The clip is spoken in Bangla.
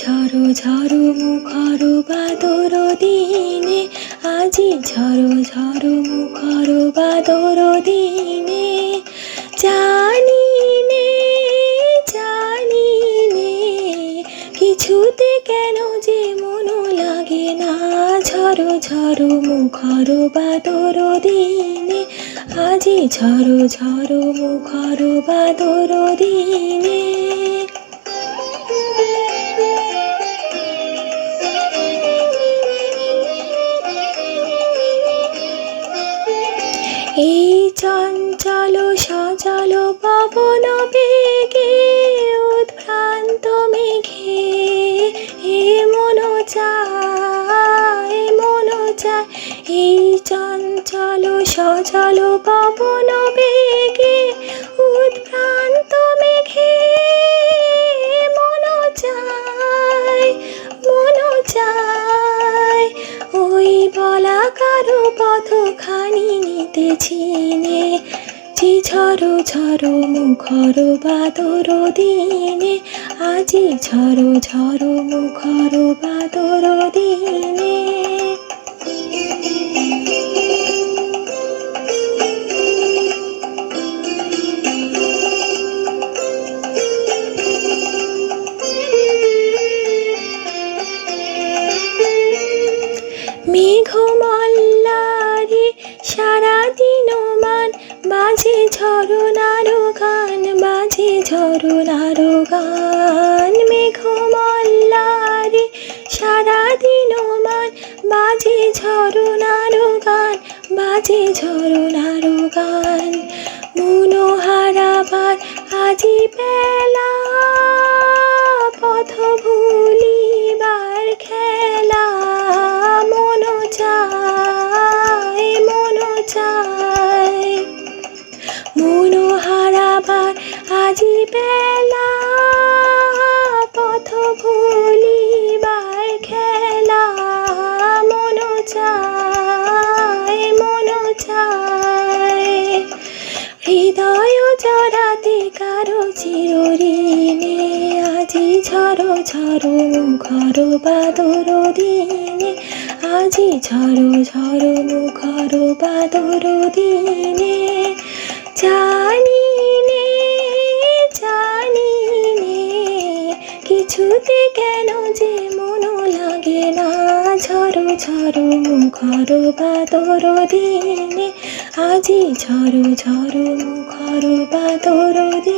ঝড়ো ঝড়ো মুখর বাদর দিনে, আজি ঝড়ো ঝড়ো মুখর বাদর দিনে। জানি নে জানি নে কিছুতে কেন যে মন লাগে না, ঝড়ো ঝড়ো মুখর বাদর দিনে, আজি ঝড়ো ঝড়ো মুখর বাদর দিনে। এই চঞ্চল সচল পবন বেগে, উদ্ভ্রান্ত মেঘে এ মন চায় মন চায়। এই চঞ্চল সচল পবন বেগে, উদ্ভ্রান্ত মেঘে মন চায় মন চায়। ওই বলাকার পথখানি নিতেছি নে, ঝড়ো ঝড়ো মুখর বাদর দিনে, আজি ঝড়ো ঝড়ো মুখর বাদর দিনে। মেঘমল্লারে সারাদিন মান, বাজে ঝরনার গান, বাজে ঝরনার গান। মেঘমল্লারে সারাদিন মান, বাজে ঝরনার গান, বাজে ঝরনার গান। মন হারাবার আজি বেলা, পথ ভুলিবার খেলা, মন চায় মন চায়। মন হারাবার আজি বেলা, পথ ভুলিবার খেলা, মন চায় মন চায়। হৃদয় জড়াতে কারো চিরঋণে, আজি ঝড়ো ঝড়ো মুখর বাদর দিনে, আজি ঝড়ো ঝড়ো মুখর বাদর দিনে। জানি নে কিছুতে কেন যে মন লাগে না, ঝড়ো ঝড়ো মুখর বাদর দিনে, আজি ঝড়ো ঝড়ো মুখর বাদর দিনে।